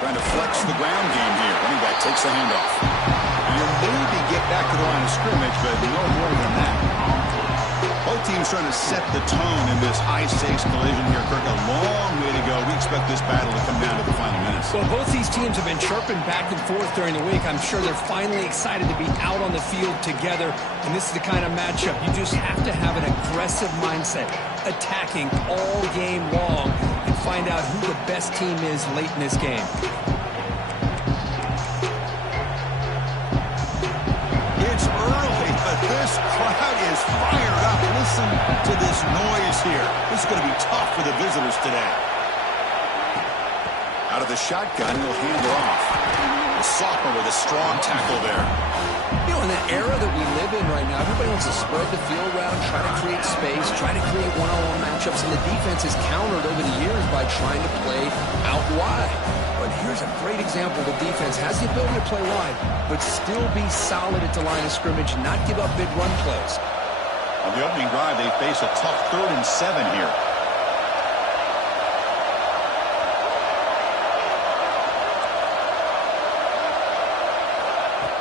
Trying to flex the ground game here. Running back takes the handoff. You'll maybe get back to the line of scrimmage, but no more than that. Both teams trying to set the tone in this high-stakes collision here, Kirk. A long way to go. We expect this battle to come down to the final minutes. Well, both these teams have been chirping back and forth during the week. I'm sure they're finally excited to be out on the field together, and this is the kind of matchup you just have to have an aggressive mindset, attacking all game long, and find out who the best team is late in this game. It's early, but this crowd is fired up. Listen to this noise here. This is going to be tough for the visitors today. Out of the shotgun, he'll hand it off. The sophomore with a strong tackle there. You know, in the era that we live in right now, everybody wants to spread the field around, try to create space, try to create one-on-one matchups, and the defense has countered over the years by trying to play out wide. But here's a great example. The defense has the ability to play wide, but still be solid at the line of scrimmage, not give up big run plays. On the opening drive, they face a tough 3rd and 7 here.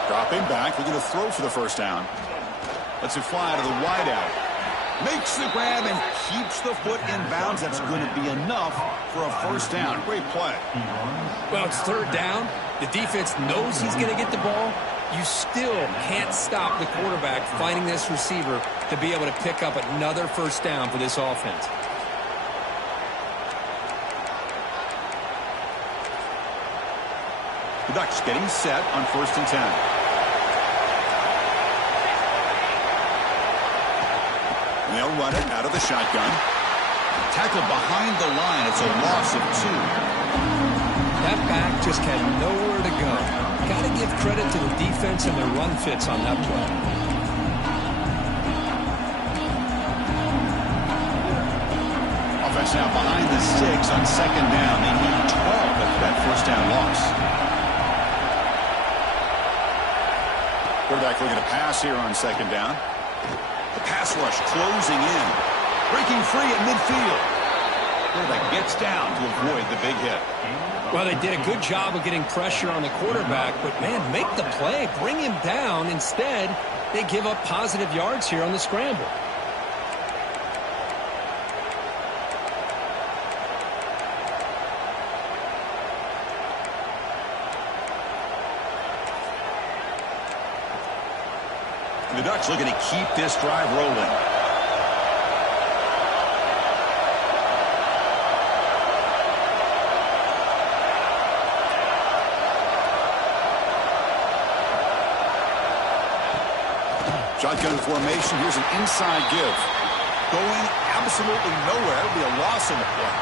Dropping back, they're going to throw for the first down. Lets it fly out of the wideout. Makes the grab and keeps the foot in bounds. That's going to be enough for a first down. Great play. Well, it's 3rd down. The defense knows he's going to get the ball. You still can't stop the quarterback finding this receiver to be able to pick up another first down for this offense. The Ducks getting set on 1st and 10. And they'll run it out of the shotgun. Tackled behind the line. It's a loss of 2. That back just had nowhere to go. Got to give credit to the defense and their run fits on that play. Offense now behind the 6 on 2nd down. They need 12 after that first down loss. Quarterback looking to pass here on 2nd down. The pass rush closing in. Breaking free at midfield. Quarterback gets down to avoid the big hit. Well, they did a good job of getting pressure on the quarterback, but, man, make the play. Bring him down. Instead, they give up positive yards here on the scramble. The Ducks looking to keep this drive rolling. Shotgun formation. Here's an inside give. Going absolutely nowhere. It'll be a loss on the play.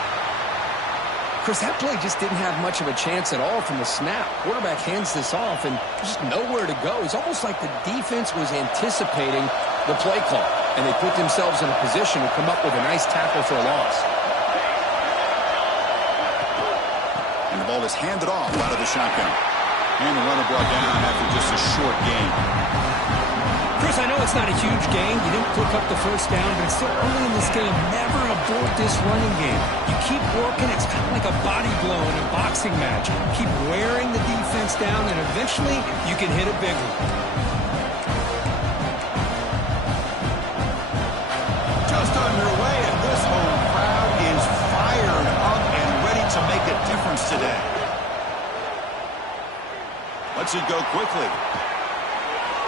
Chris, that play just didn't have much of a chance at all from the snap. Quarterback hands this off and just nowhere to go. It's almost like the defense was anticipating the play call, and they put themselves in a position to come up with a nice tackle for a loss. And the ball is handed off out of the shotgun. And the runner brought down after just a short gain. Chris, I know it's not a huge gain. You didn't pick up the first down, but it's still early in this game. Never abort this running game. You keep working. It's kind of like a body blow in a boxing match. Keep wearing the defense down, and eventually you can hit a big one. Just underway, and this home crowd is fired up and ready to make a difference today. Lets it go quickly.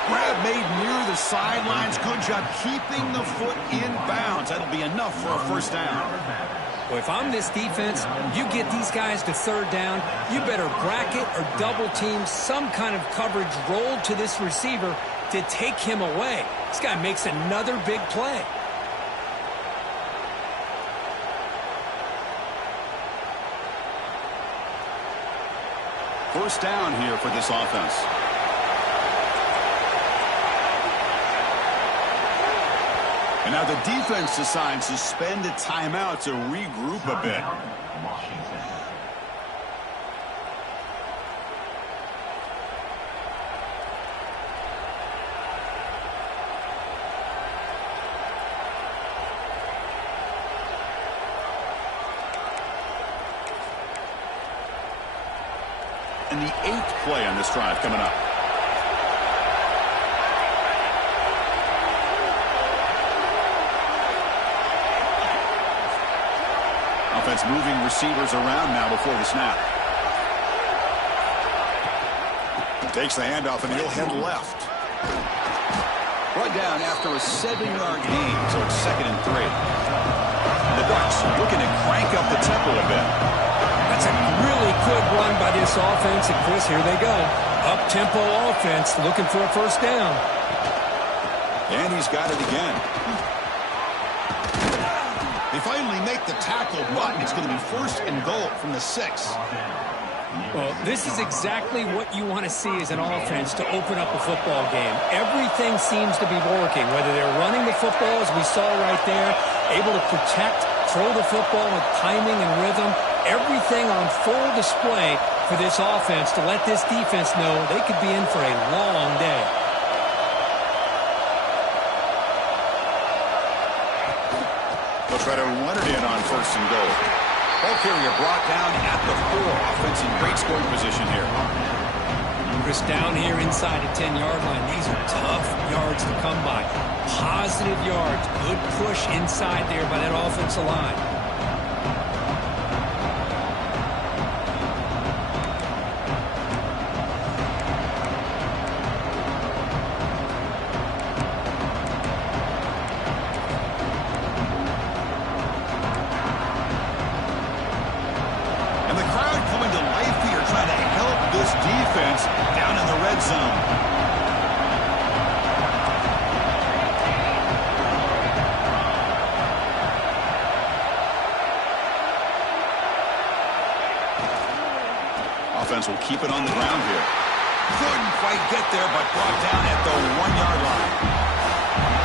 Grab made near the sidelines. Good job keeping the foot in bounds. That'll be enough for a first down. Well, if I'm this defense, you get these guys to 3rd down, you better bracket or double team some kind of coverage rolled to this receiver to take him away. This guy makes another big play. First down here for this offense. And now the defense decides to spend a timeout to regroup a bit. and the 8th play on this drive coming up. Offense moving receivers around now before the snap. Takes the handoff, and he'll head left. Brought down after a 7-yard gain, so it's 2nd and 3. The Ducks looking to crank up the tempo a bit. That's a really good run by this offense. And, Chris, here they go. Up-tempo offense looking for a first down. And he's got it again. They finally make the tackle, but it's going to be 1st and goal from the 6. Well, this is exactly what you want to see as an offense to open up a football game. Everything seems to be working, whether they're running the football, as we saw right there, able to protect, throw the football with timing and rhythm, everything on full display for this offense to let this defense know they could be in for a long day. They'll try to run it in on 1st and goal. Ball carrier brought down at the 4. Offense in great scoring position here. Chris, down here inside the 10-yard line, these are tough yards to come by. Positive yards, good push inside there by that offensive line. Offense will keep it on the ground here. Couldn't quite get there, but brought down at the 1-yard line.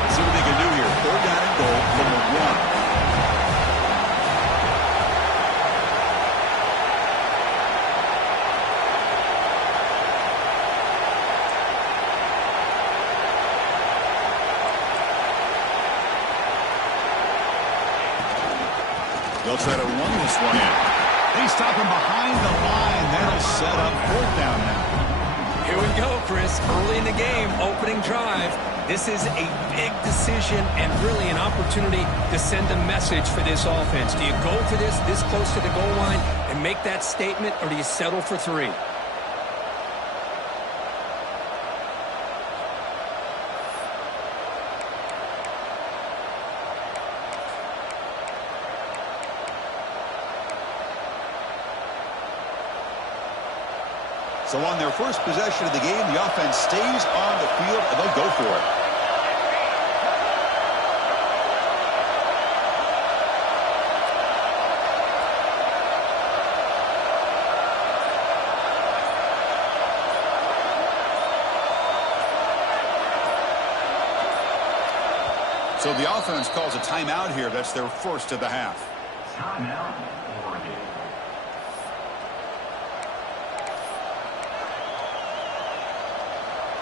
Let's see what they can do here. 3rd down and goal from the 1. They'll try to run this one in. They stop him behind the line. That'll set up 4th down now. Here we go, Chris. Early in the game, opening drive. This is a big decision and really an opportunity to send a message for this offense. Do you go for this close to the goal line and make that statement, or do you settle for 3? So on their first possession of the game, the offense stays on the field, and they'll go for it. So the offense calls a timeout here. That's their first of the half. Timeout, Oregon.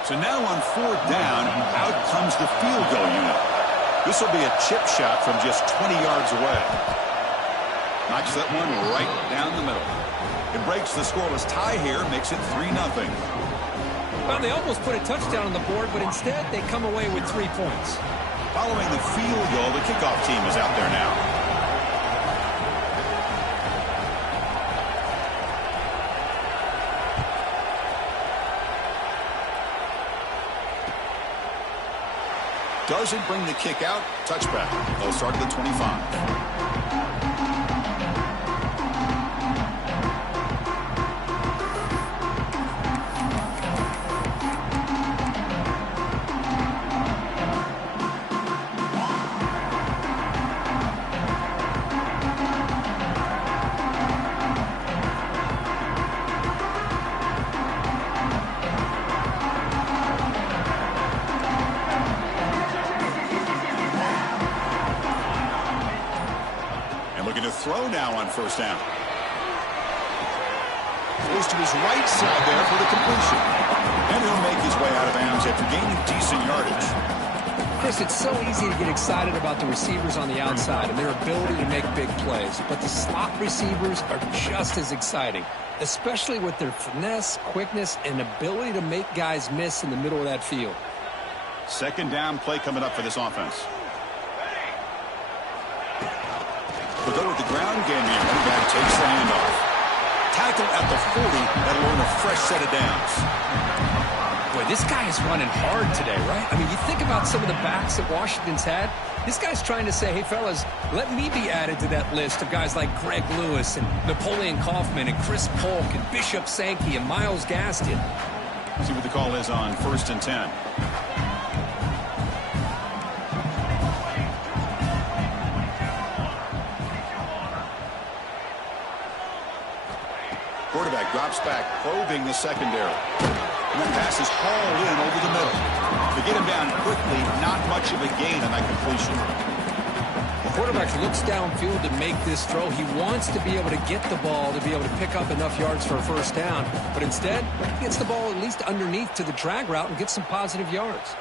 So now on 4th down, out comes the field goal unit. This will be a chip shot from just 20 yards away. Knocks that one right down the middle. It breaks the scoreless tie here, makes it 3-0. Well, they almost put a touchdown on the board, but instead they come away with 3 points. Following the field goal, the kickoff team is out there now. Doesn't bring the kick out. Touchback. They'll start at the 25. Throw now on 1st down. Goes to his right side there for the completion. And he'll make his way out of bounds after gaining decent yardage. Chris, it's so easy to get excited about the receivers on the outside and their ability to make big plays. But the slot receivers are just as exciting. especially with their finesse, quickness, and ability to make guys miss in the middle of that field. Second down play coming up for this offense. We'll go with the ground game here. Running back takes the handoff. Tackle at the 40. That'll earn a fresh set of downs. Boy, this guy is running hard today, right? I mean, you think about some of the backs that Washington's had. This guy's trying to say, hey, fellas, let me be added to that list of guys like Greg Lewis and Napoleon Kaufman and Chris Polk and Bishop Sankey and Myles Gaskin. See what the call is on 1st and 10. Quarterback drops back, probing the secondary. And that pass is hauled in over the middle. To get him down quickly, not much of a gain on that completion. The quarterback looks downfield to make this throw. He wants to be able to get the ball to be able to pick up enough yards for a first down. But instead, he gets the ball at least underneath to the drag route and gets some positive yards.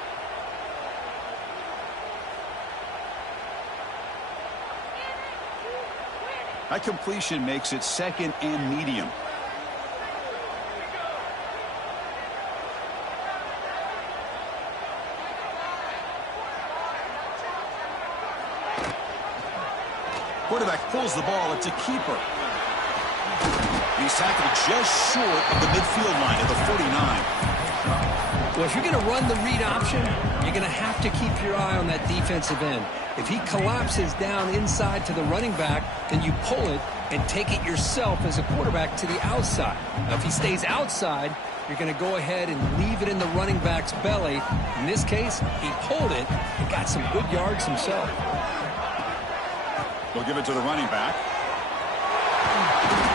That completion makes it 2nd and medium. Quarterback pulls the ball. It's a keeper. He's tackled just short of the midfield line at the 49. Well, if you're going to run the read option, you're going to have to keep your eye on that defensive end. If he collapses down inside to the running back, then you pull it and take it yourself as a quarterback to the outside. Now, if he stays outside, you're going to go ahead and leave it in the running back's belly. In this case, he pulled it and got some good yards himself. They'll give it to the running back.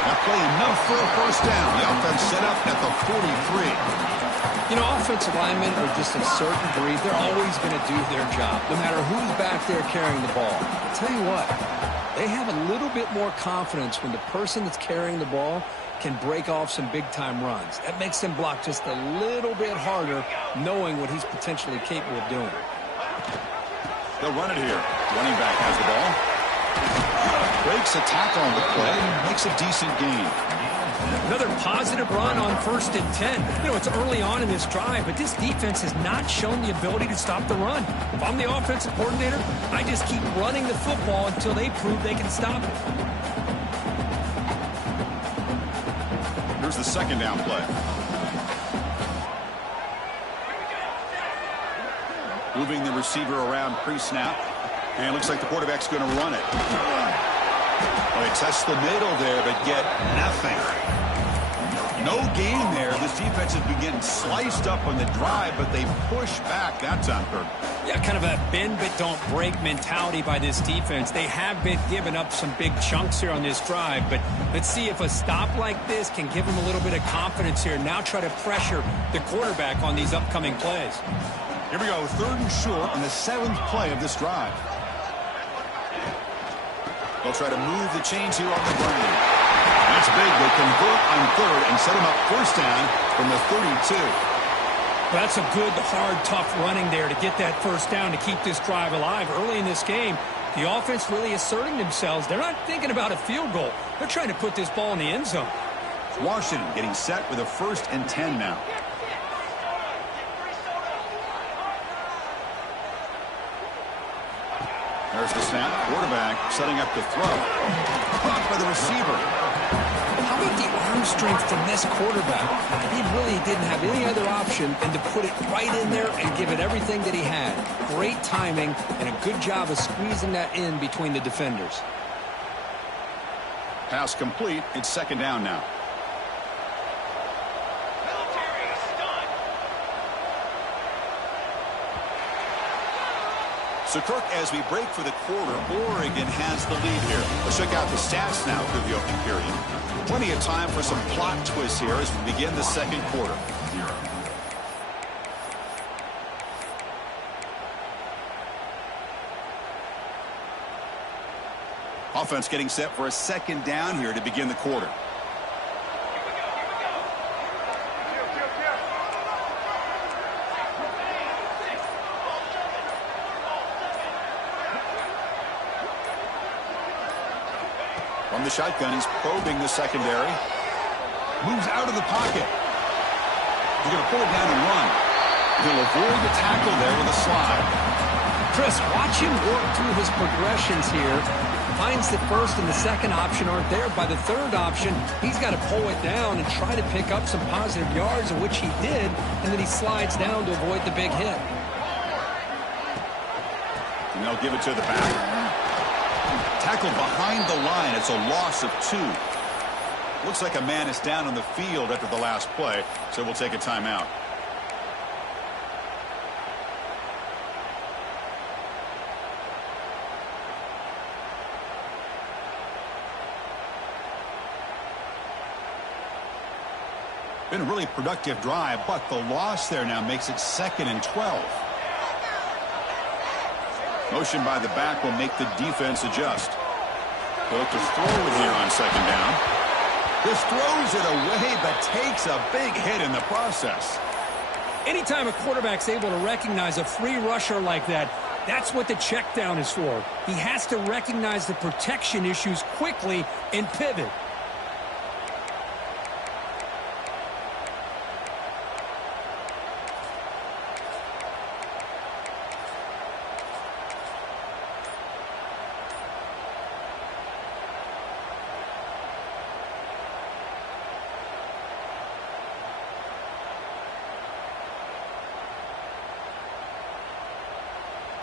That play enough for a first down. The offense set up at the 43. You know, offensive linemen are just a certain breed. They're always going to do their job, no matter who's back there carrying the ball. I'll tell you what, they have a little bit more confidence when the person that's carrying the ball can break off some big-time runs. That makes them block just a little bit harder, knowing what he's potentially capable of doing. They'll run it here. Running back has the ball. Breaks a tackle on the play, makes a decent gain. Another positive run on 1st and 10. You know, it's early on in this drive, but this defense has not shown the ability to stop the run. If I'm the offensive coordinator, I just keep running the football until they prove they can stop it. Here's the second down play. Moving the receiver around pre-snap. And it looks like the quarterback's going to run it. Well, they test the middle there, but get nothing. No gain there. This defense has been getting sliced up on the drive, but they push back. That's on third. Yeah, kind of a bend but don't break mentality by this defense. They have been giving up some big chunks here on this drive, but let's see if a stop like this can give them a little bit of confidence here. Now try to pressure the quarterback on these upcoming plays. Here we go, 3rd and short on the 7th play of this drive. They'll try to move the chains here on the ground. That's big. They convert on 3rd and set him up first down from the 32. That's a good, hard, tough running there to get that first down to keep this drive alive. Early in this game, the offense really asserting themselves. They're not thinking about a field goal. They're trying to put this ball in the end zone. Washington getting set with a 1st and 10 now. There's the snap. Quarterback setting up to throw. Caught by the receiver. How about the arm strength from this quarterback? He really didn't have any other option than to put it right in there and give it everything that he had. Great timing and a good job of squeezing that in between the defenders. Pass complete. It's 2nd down now. So, Kirk, as we break for the quarter, Oregon has the lead here. Let's check out the stats now through the opening period. Plenty of time for some plot twists here as we begin the 2nd quarter. Offense getting set for a 2nd down here to begin the quarter. From the shotgun, he's probing the secondary. Moves out of the pocket. He's going to pull it down and run. He'll avoid the tackle there with a slide. Chris, watch him work through his progressions here. Finds the first and the second option aren't there. By the third option, he's got to pull it down and try to pick up some positive yards, of which he did, and then he slides down to avoid the big hit. And they'll give it to the back. Tackle behind the line. It's a loss of 2. Looks like a man is down on the field after the last play, so we'll take a timeout. Been a really productive drive, but the loss there now makes it 2nd and 12. Motion by the back will make the defense adjust. They'll look to throw it here on 2nd down. This throws it away, but takes a big hit in the process. Anytime a quarterback's able to recognize a free rusher like that, that's what the check down is for. He has to recognize the protection issues quickly and pivot.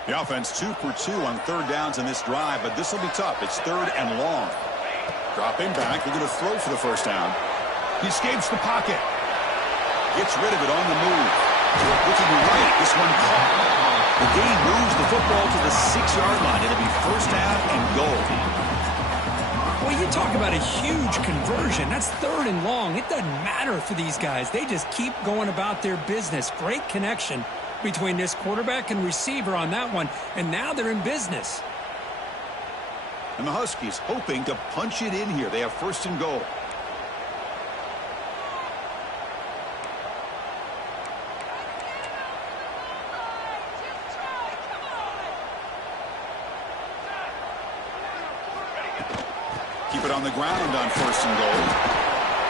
The offense 2 for 2 on 3rd downs in this drive, but this will be tough. It's 3rd and long. Dropping back. They're going to throw for the 1st down. He escapes the pocket. Gets rid of it on the move. Looking right. This one caught. The gain moves the football to the 6-yard line. It'll be 1st down and goal. Well, you talk about a huge conversion. That's 3rd and long. It doesn't matter for these guys. They just keep going about their business. Great connection between this quarterback and receiver on that one, and now they're in business. And the Huskies hoping to punch it in here. They have 1st and goal. Keep it on the ground on 1st and goal.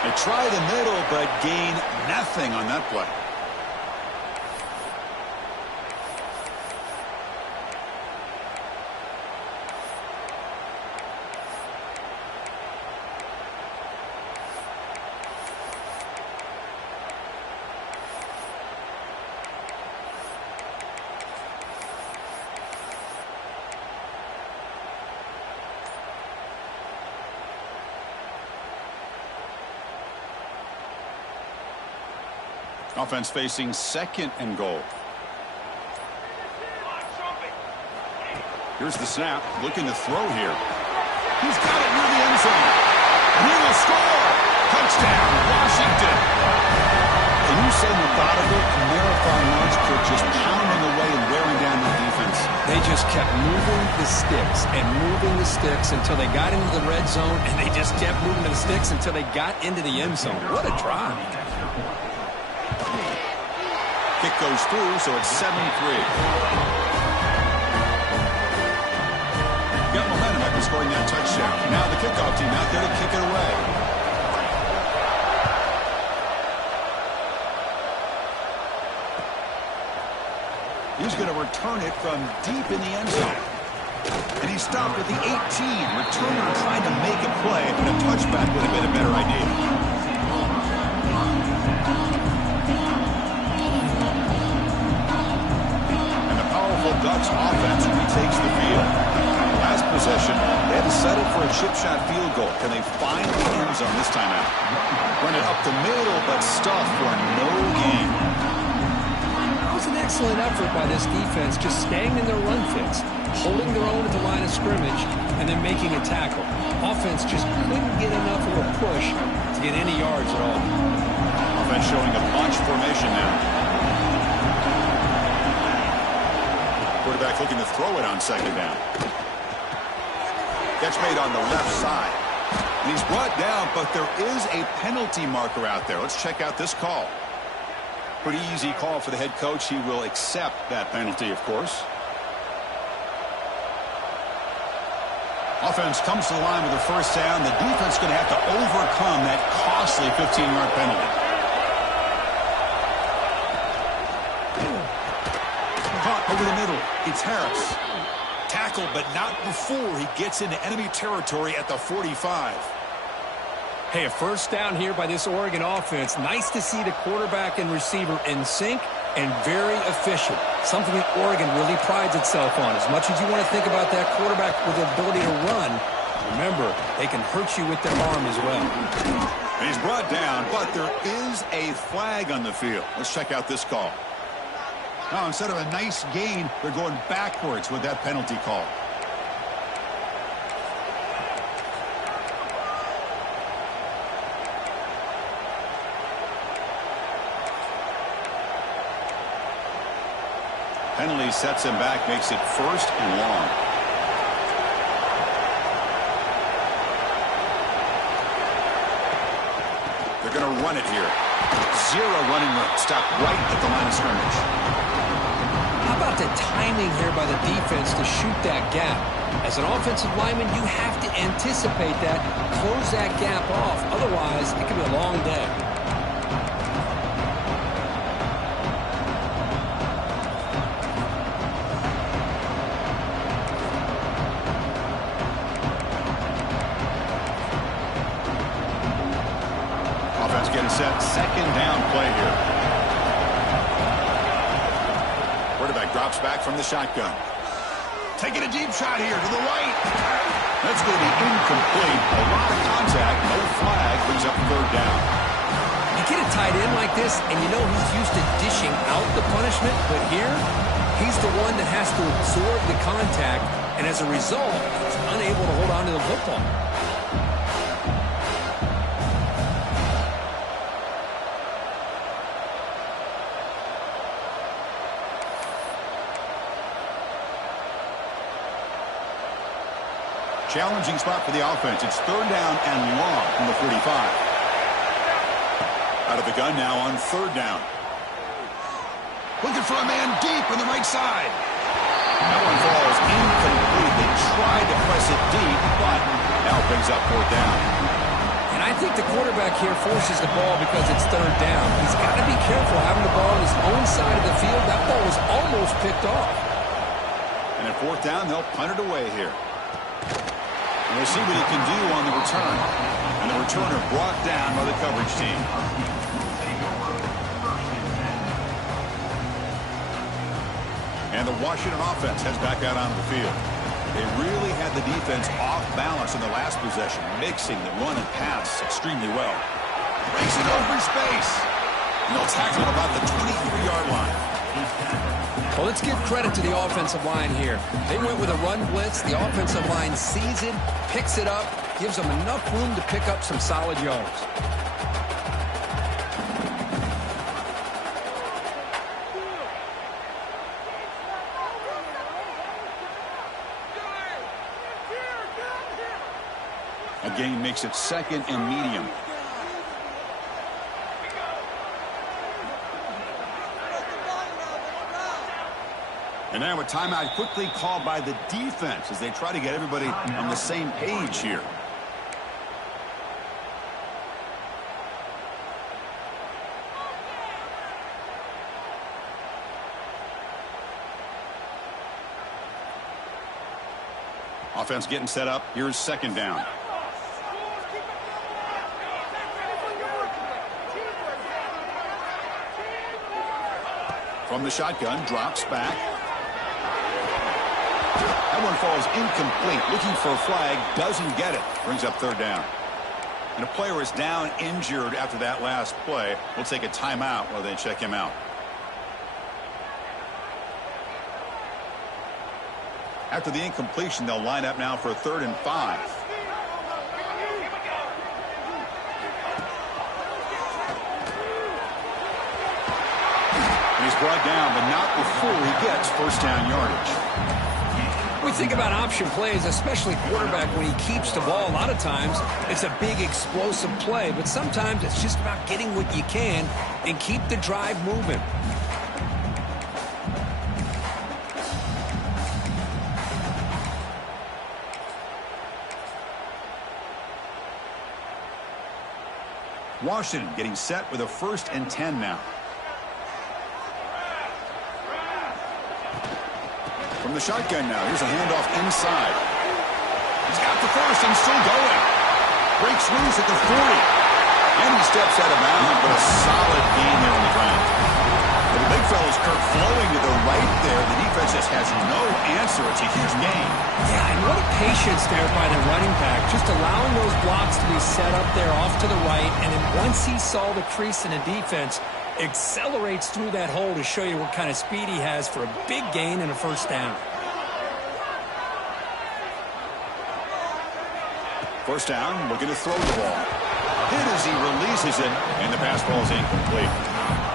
They try the middle, but gain nothing on that play. Offense facing 2nd and goal. Here's the snap. Looking to throw here. He's got it near the end zone. And he will score. Touchdown, Washington. Can you say methodical? Marathon launch kick just pounding away and wearing down the defense. They just kept moving the sticks and moving the sticks until they got into the red zone, and they just kept moving the sticks until they got into the end zone. What a drive. Kick goes through, so it's 7-3. Got momentum after scoring that touchdown. Now the kickoff team out there to kick it away. He's going to return it from deep in the end zone. And he stopped at the 18. Returner trying to make a play, but a touchback would have been a better idea. Ducks offense retakes the field. Last possession, they had to settle for a chip shot field goal. Can they find the end zone this time out? Run it up the middle, but stuff for no gain. That was an excellent effort by this defense, just staying in their run fits, holding their own at the line of scrimmage, and then making a tackle. Offense just couldn't get enough of a push to get any yards at all. Offense showing a bunch formation now. Quarterback looking to throw it on 2nd down. Catch made on the left side. And he's brought down, but there is a penalty marker out there. Let's check out this call. Pretty easy call for the head coach. He will accept that penalty, of course. Offense comes to the line with a first down. The defense is going to have to overcome that costly 15-yard penalty. Caught over the middle. It's Harris. Tackled, but not before he gets into enemy territory at the 45. Hey, a first down here by this Oregon offense. Nice to see the quarterback and receiver in sync and very efficient. Something that Oregon really prides itself on. As much as you want to think about that quarterback with the ability to run, remember, they can hurt you with their arm as well. And he's brought down, but there is a flag on the field. Let's check out this call. Now, instead of a nice gain, they're going backwards with that penalty call. Penalty sets him back, makes it first and long. They're going to run it here. Zero running room. Stop right at the line of scrimmage. How about the timing here by the defense to shoot that gap? As an offensive lineman, you have to anticipate that, close that gap off. Otherwise, it could be a long day. Offense getting set. Second down play here. Quarterback drops back from the shotgun. Taking a deep shot here to the right. That's going to be incomplete. A lot of contact. No flag. Brings up third down. You get a tight end like this, and you know he's used to dishing out the punishment, but here, he's the one that has to absorb the contact, and as a result, he's unable to hold on to the football. Challenging spot for the offense. It's third down and long from the 45. Out of the gun now on third down. Looking for a man deep on the right side. That one falls incomplete. They tried to press it deep, but now brings up fourth down. And I think the quarterback here forces the ball because it's third down. He's got to be careful having the ball on his own side of the field. That ball was almost picked off. And at fourth down, they'll punt it away here. And we'll see what he can do on the return. And the returner brought down by the coverage team. And the Washington offense heads back out onto the field. They really had the defense off balance in the last possession, mixing the run and pass extremely well. Racing over space. And they'll tackle him about the 23-yard line. Well, let's give credit to the offensive line here. They went with a run blitz. The offensive line sees it, picks it up, gives them enough room to pick up some solid yards. A gain makes it second and medium. And now a timeout quickly called by the defense as they try to get everybody on the same page here. Offense getting set up. Here's second down. From the shotgun, drops back. That one falls incomplete. Looking for a flag, doesn't get it. Brings up third down. And a player is down injured after that last play. We'll take a timeout while they check him out. After the incompletion, they'll line up now for a 3rd and 5. And he's brought down, but not before he gets first down yardage. We think about option plays, especially quarterback, when he keeps the ball. A lot of times, it's a big explosive play, but sometimes it's just about getting what you can and keep the drive moving. Washington getting set with a 1st and 10 now. From the shotgun now, here's a handoff inside. He's got the first and still going. Breaks loose at the 40. And he steps out of bounds, but a solid gain there on the ground. Well, the big fella's Kirk flowing to the right there. The defense just has no answer. It's a huge gain. Yeah, and what a patience there by the running back. Just allowing those blocks to be set up there off to the right. And then once he saw the crease in the defense, accelerates through that hole to show you what kind of speed he has for a big gain and a 1st down. 1st down, looking to throw the ball. Hit as he releases it, and the pass ball is incomplete.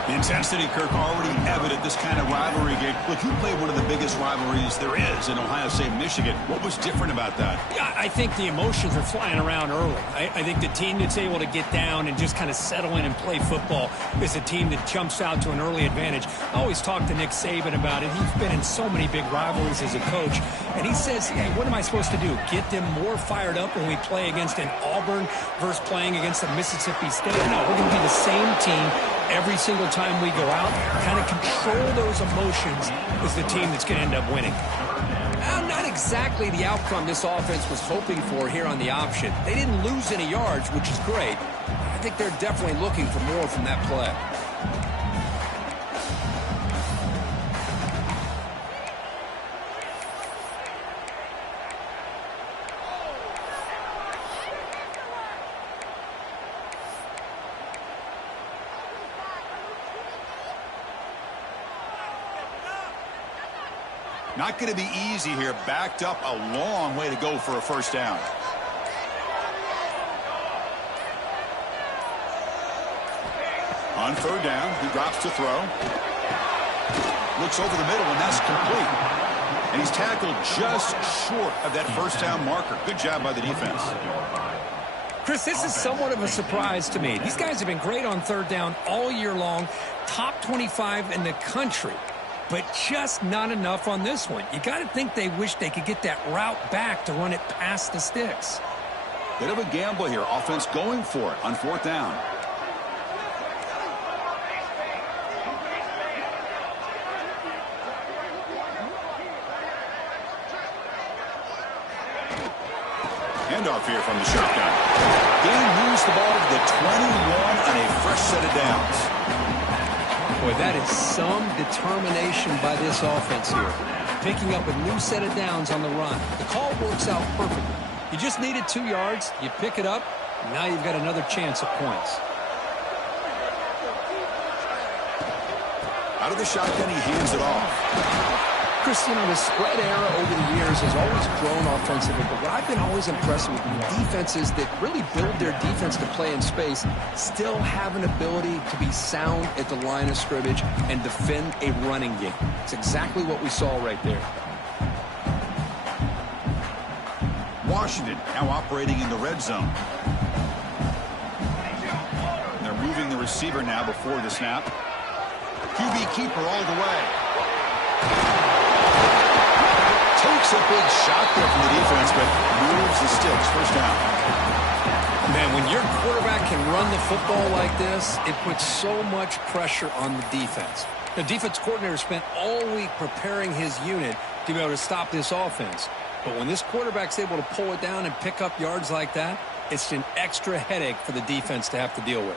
The intensity, Kirk, already evident. This kind of rivalry game. Look, you played one of the biggest rivalries there is in Ohio State, Michigan. What was different about that? Yeah, I think the emotions are flying around early. I think the team that's able to get down and just kind of settle in and play football is a team that jumps out to an early advantage. I always talk to Nick Saban about it. He's been in so many big rivalries as a coach, and he says, hey, what am I supposed to do? Get them more fired up when we play against an Auburn versus playing against a Mississippi State? No, we're going to be the same team every single time we go out. Kind of control those emotions is the team that's going to end up winning. Not exactly the outcome this offense was hoping for here on the option. They didn't lose any yards, which is great. I think they're definitely looking for more from that play. Not going to be easy here. Backed up a long way to go for a 1st down. On 3rd down, he drops to throw. Looks over the middle, and that's complete. And he's tackled just short of that 1st down marker. Good job by the defense. Chris, this is somewhat of a surprise to me. These guys have been great on 3rd down all year long. Top 25 in the country. But just not enough on this one. You got to think they wish they could get that route back to run it past the sticks. Bit of a gamble here. Offense going for it on 4th down. Handoff here from the shotgun. Gain moves the ball to the 21 on a fresh set of downs. Boy, that is some determination by this offense here. Picking up a new set of downs on the run. The call works out perfectly. You just needed 2 yards. You pick it up. And now you've got another chance at points. Out of the shotgun, he hands it off. Chris, you know, the spread era over the years has always grown offensively, but what I've been always impressed with defenses that really build their defense to play in space still have an ability to be sound at the line of scrimmage and defend a running game. It's exactly what we saw right there. Washington now operating in the red zone. They're moving the receiver now before the snap. QB keeper all the way. Takes a big shot there from the defense, but moves the sticks. 1st down. Man, when your quarterback can run the football like this, it puts so much pressure on the defense. The defense coordinator spent all week preparing his unit to be able to stop this offense. But when this quarterback's able to pull it down and pick up yards like that, it's an extra headache for the defense to have to deal with.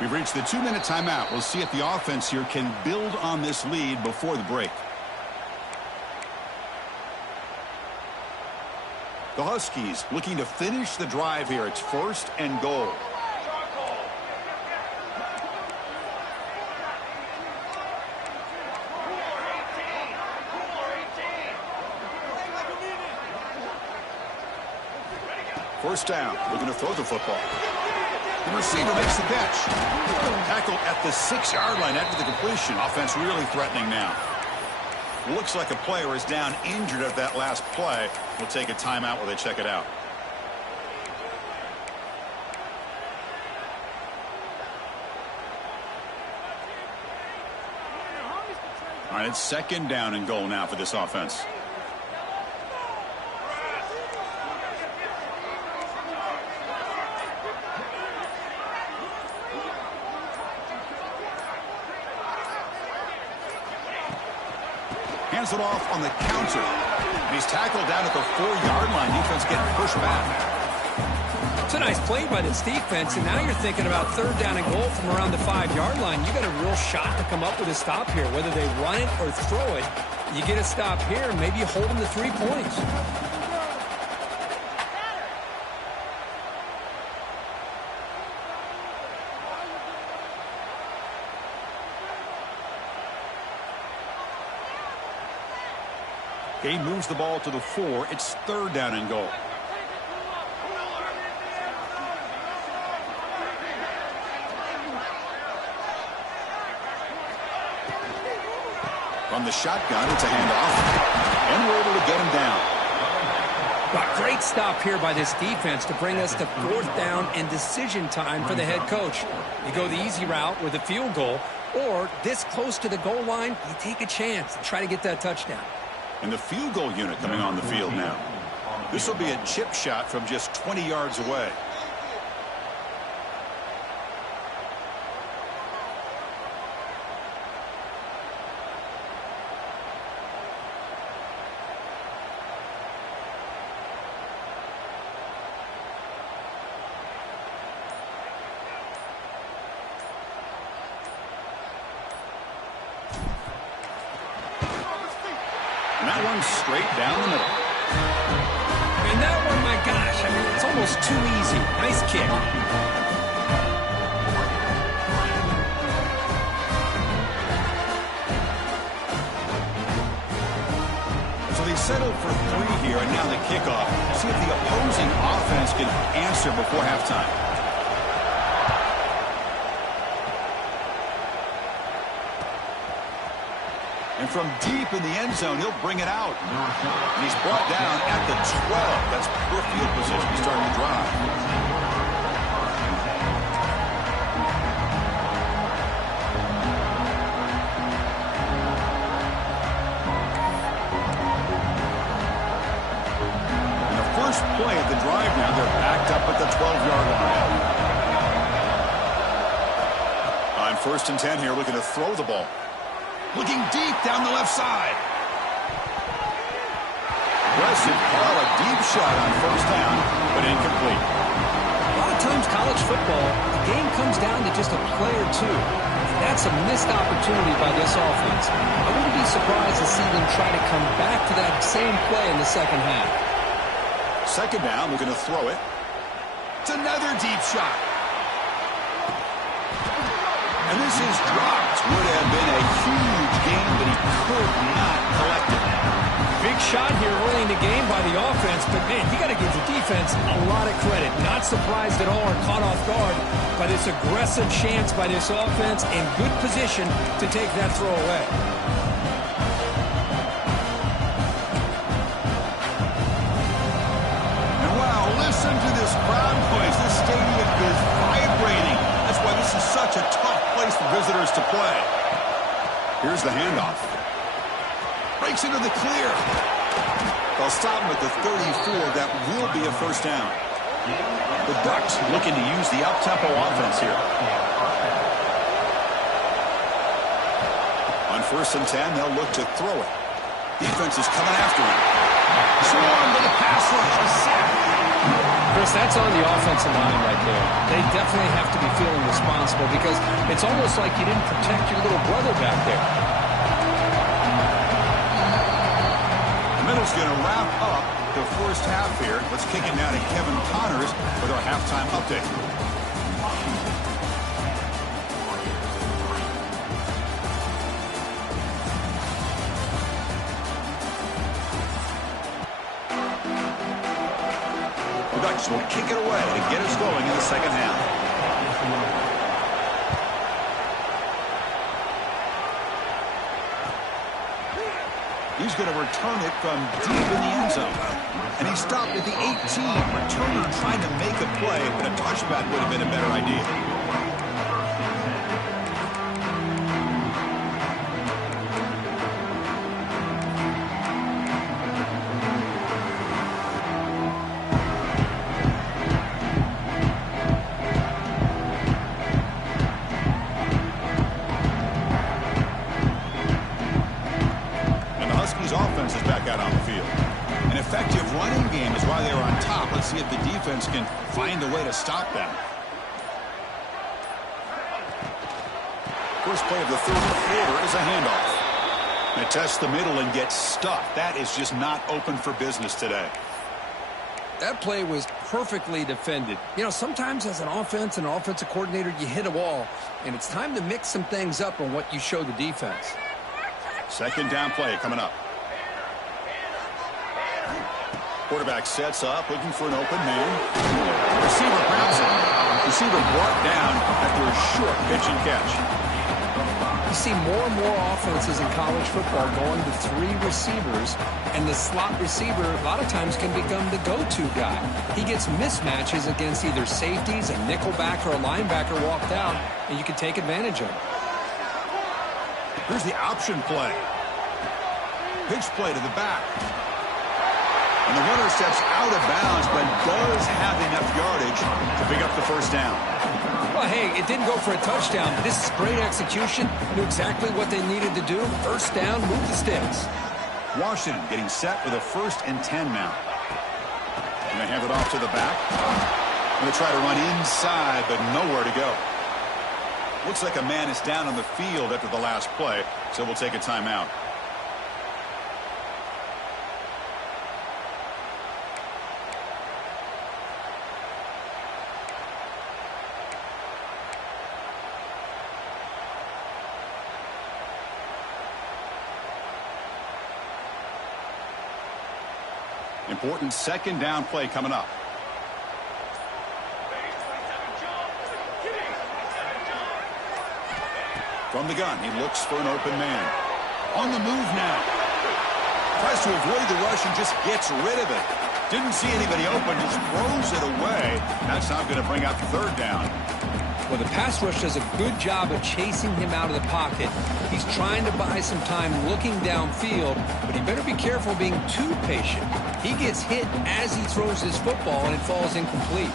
We've reached the 2-minute timeout. We'll see if the offense here can build on this lead before the break. The Huskies looking to finish the drive here. It's 1st and goal. First down. Looking to throw the football. The receiver makes the catch. Tackle at the 6-yard line after the completion. Offense really threatening now. Looks like a player is down injured at that last play. We'll take a timeout while they check it out. All right, it's 2nd down and goal now for this offense. it off on the counter. And he's tackled down at the 4-yard line. Defense getting pushed back. It's a nice play by this defense, and now you're thinking about 3rd down and goal from around the 5-yard line. You got a real shot to come up with a stop here. Whether they run it or throw it, you get a stop here, maybe you hold them to 3 points. He moves the ball to the 4. It's 3rd down and goal. From the shotgun, it's a handoff. And we're able to get him down. But great stop here by this defense to bring us to 4th down and decision time for the head coach. You go the easy route with a field goal, or this close to the goal line, you take a chance and try to get that touchdown. And the field goal unit coming on the field now. This will be a chip shot from just 20 yards away. And that one's straight down the middle. And that one, my gosh, I mean, it's almost too easy. Nice kick. So they settled for 3 here, and now the kickoff. See if the opposing offense can answer before halftime. And from deep in the end zone, he'll bring it out. And he's brought down at the 12. That's poor field position starting to drive. And the first play of the drive now, they're backed up at the 12-yard line. On 1st and 10 here, looking to throw the ball. Looking deep down the left side. Aggressive call, a deep shot on 1st down, but incomplete. A lot of times college football, the game comes down to just a play or two. That's a missed opportunity by this offense. I wouldn't be surprised to see them try to come back to that same play in the second half. 2nd down, looking to throw it. It's another deep shot. And this is dropped. Would have been a huge game, but he could not collect it. Big shot here early in the game by the offense, but man, you got to give the defense a lot of credit. Not surprised at all or caught off guard by this aggressive chance by this offense in good position to take that throw away. And wow, listen to this crowd noise. This stadium is vibrating. That's why this is such a tough place for visitors to play. Here's the handoff. Breaks into the clear. They'll stop him at the 34. That will be a 1st down. The Ducks looking to use the up-tempo offense here. On 1st and 10, they'll look to throw it. Defense is coming after him. Swarm to the pass rush. A sack. Chris, that's on the offensive line right there. They definitely have to be feeling responsible because it's almost like you didn't protect your little brother back there. The middle's going to wrap up the 1st half here. Let's kick it now to Kevin Connors with our halftime update. The Ducks will kick it away to get us going in the second half. He's going to return it from deep in the end zone. And he stopped at the 18. Returner trying to make a play, but a touchback would have been a better idea. see if the defense can find a way to stop them. First play of the third quarter is a handoff. They test the middle and get stuffed. That is just not open for business today. That play was perfectly defended. You know, sometimes as an offense and an offensive coordinator, you hit a wall, and it's time to mix some things up on what you show the defense. Second down play coming up. Quarterback sets up, looking for an open man. Receiver grabs it. Receiver brought down after a short pitch and catch. You see more and more offenses in college football going to 3 receivers, and the slot receiver a lot of times can become the go-to guy. He gets mismatches against either safeties, a nickelback, or a linebacker walked out, and you can take advantage of it. Here's the option play. Pitch play to the back. And the runner steps out of bounds, but does have enough yardage to pick up the first down. Well, hey, it didn't go for a touchdown, but this is great execution. Knew exactly what they needed to do. First down, move the sticks. Washington getting set with a 1st and 10 now. And they hand it off to the back. Going to try to run inside, but nowhere to go. Looks like a man is down on the field after the last play, so we'll take a timeout. Important second down play coming up. From the gun, he looks for an open man. On the move now. Tries to avoid the rush and just gets rid of it. Didn't see anybody open, just throws it away. That's not going to bring up third down. Well, the pass rush does a good job of chasing him out of the pocket. He's trying to buy some time looking downfield, but he better be careful being too patient. He gets hit as he throws his football, and it falls incomplete.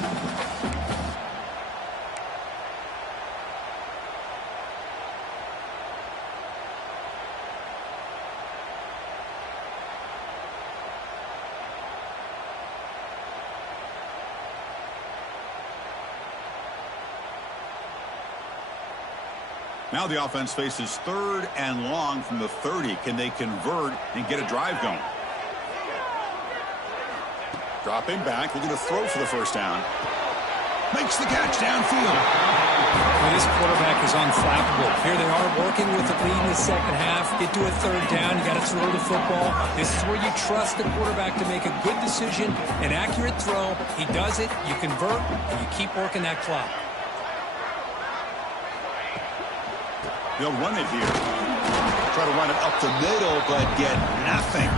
Now the offense faces 3rd and long from the 30. Can they convert and get a drive going? Dropping back, looking to throw for the first down. Makes the catch downfield. Well, this quarterback is unflappable. Here they are working with the lead in the second half. Get to a 3rd down, you got to throw the football. This is where you trust the quarterback to make a good decision, an accurate throw. He does it, you convert, and you keep working that clock. They'll run it here. Try to run it up the middle, but get nothing.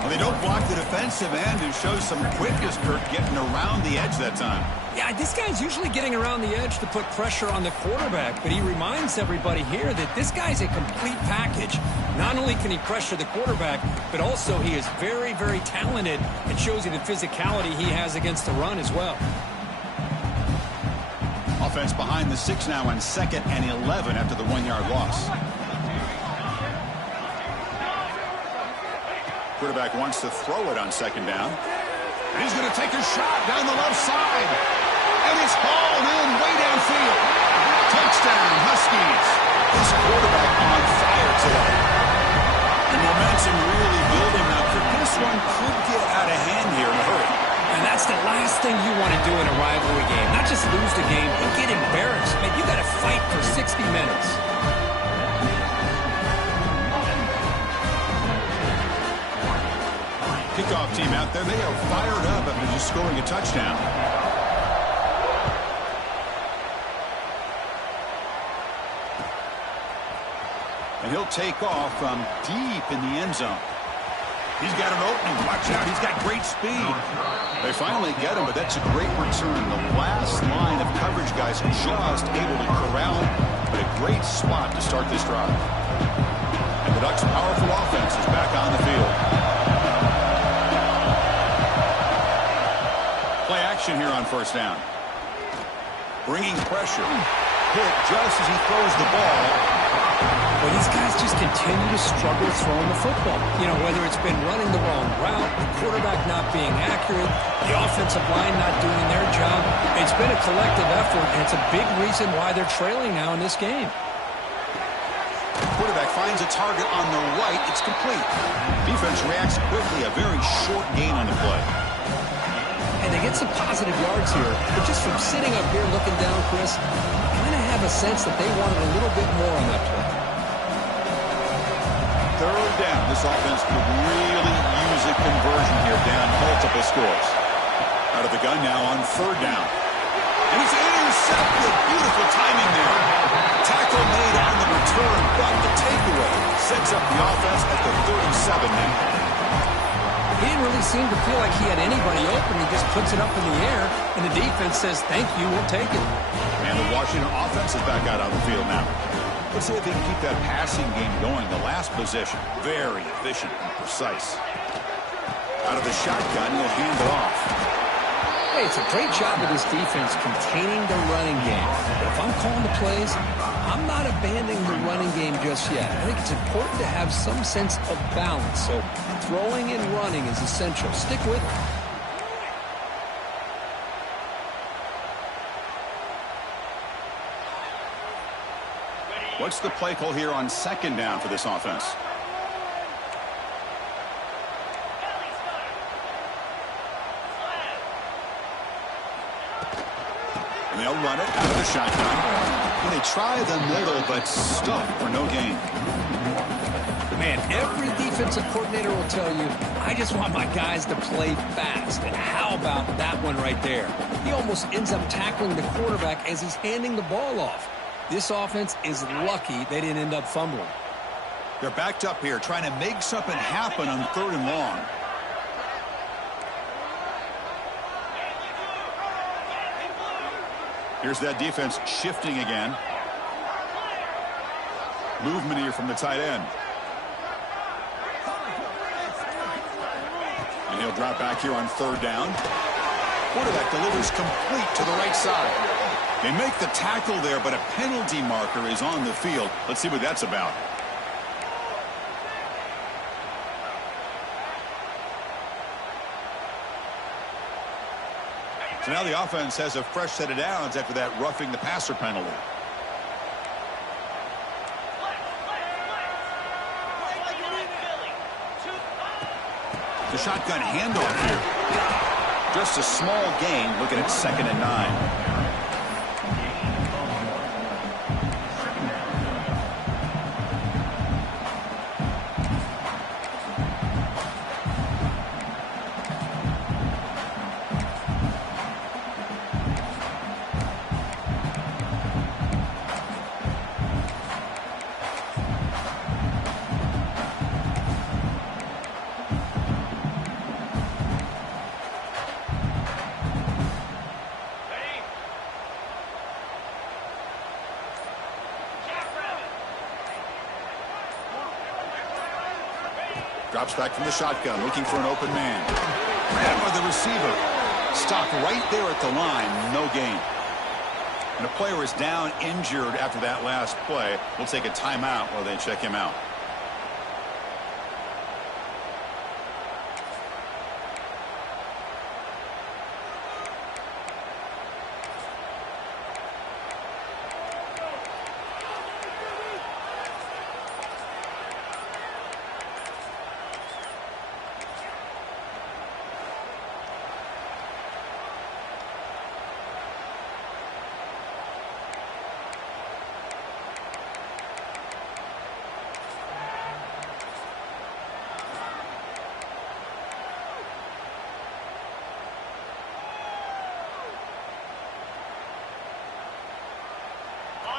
Well, they don't block the defensive end, who shows some quickness, Kirk, getting around the edge that time. Yeah, this guy's usually getting around the edge to put pressure on the quarterback, but he reminds everybody here that this guy's a complete package. Not only can he pressure the quarterback, but also he is very, very talented and shows you the physicality he has against the run as well. Offense behind the 6 now on 2nd and 11 after the 1-yard loss. Quarterback wants to throw it on 2nd down. And he's going to take a shot down the left side. And it's hauled in way downfield. Touchdown, Huskies. This quarterback on fire today. And momentum really building up. This one could get out of hand here in a hurry. And that's the last thing you want to do in a rivalry game. Not just lose the game, but get embarrassed. Man, you got to fight for 60 minutes. Kickoff team out there. They are fired up after just scoring a touchdown. And he'll take off from deep in the end zone. He's got an opening. Watch out. He's got great speed. They finally get him, but that's a great return. The last line of coverage guys just able to corral him, but a great spot to start this drive. And the Ducks' powerful offense is back on the field. Play action here on 1st down. Bringing pressure. Hit just as he throws the ball. Well, these guys just continue to struggle throwing the football. You know, whether it's been running the wrong route, the quarterback not being accurate, the offensive line not doing their job. It's been a collective effort, and it's a big reason why they're trailing now in this game. Quarterback finds a target on the right. It's complete. Defense reacts quickly. A very short gain on the play. And they get some positive yards here. But just from sitting up here looking down, Chris, I kind of have a sense that they wanted a little bit more on that play. Third down. This offense could really use a conversion here, down multiple scores. Out of the gun now on third down. And he's intercepted. Beautiful timing there. Tackle made on the return, but the takeaway sets up the offense at the 37 now. He didn't really seem to feel like he had anybody open. He just puts it up in the air, and the defense says, thank you, we'll take it. And the Washington offense is back out on the field now. Let's see if they can keep that passing game going. The last possession, very efficient and precise. Out of the shotgun, he'll hand it off. Hey, it's a great job of this defense containing the running game. But if I'm calling the plays, I'm not abandoning the running game just yet. I think it's important to have some sense of balance. So throwing and running is essential. Stick with it. What's the play call here on second down for this offense? And they'll run it out of the shotgun. And they try the middle, but stuck for no gain. Man, every defensive coordinator will tell you, I just want my guys to play fast. And how about that one right there? He almost ends up tackling the quarterback as he's handing the ball off. This offense is lucky they didn't end up fumbling. They're backed up here, trying to make something happen on third and long. Here's that defense shifting again. Movement here from the tight end. And he'll drop back here on third down. Quarterback delivers complete to the right side. They make the tackle there, but a penalty marker is on the field. Let's see what that's about. So now the offense has a fresh set of downs after that roughing the passer penalty. The shotgun handoff here. Just a small gain, looking at 2nd and 9. Drops back from the shotgun, looking for an open man. And with the receiver. Stopped right there at the line, no gain. And a player is down injured after that last play. We'll take a timeout while they check him out.